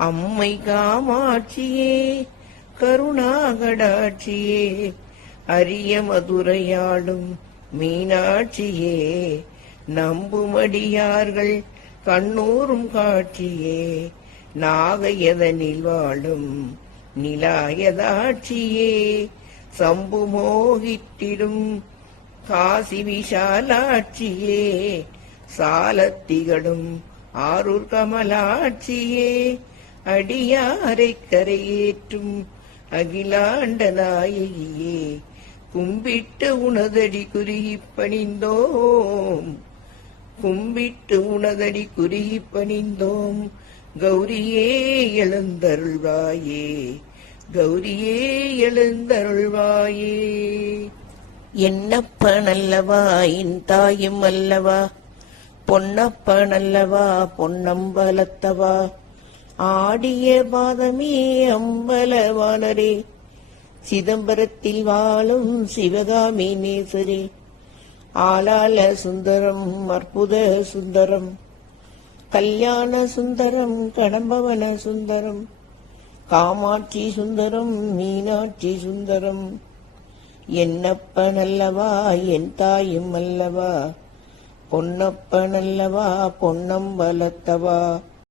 அம்மை காமாட்சியே கருணாகடாட்சியே அரிய மதுரையாடும் மீனாட்சியே நம்புமடியார்கள் கண்ணூரும் காட்சியே நாகையதனில் வாழும் நிலாயதாட்சியே சம்பு மோகித்திடும் காசி விஷாலாட்சியே சாலத்திகடும் ஆரூர் கமலாட்சியே அடியாரை கரையேற்றும் அகிலாண்ட நாயகியே கும்பிட்டு உனதடி குறுகி பணிந்தோம் கும்பிட்டு உனதடி குறுகி பணிந்தோம் கௌரியே எழுந்தருள்வாயே கௌரியே எழுந்தருள்வாயே. என்னப்பனல்லவா என் தாயும் அல்லவா பொன்னப்பனல்லவா பொன்னம்பலத்தவா ஆடிய பாதமே அம்பலவானரே சிதம்பரத்தில் வாழும் சிவகாமி நேசரே ஆலால சுந்தரம் அற்புத சுந்தரம் கல்யாண சுந்தரம் கடம்பவன சுந்தரம் காமாட்சி சுந்தரம் மீனாட்சி சுந்தரம் என்னப்பனல்லவா என் தாயும் அல்லவா பொன்னப்பனல்லவா பொன்னம்பலத்தவா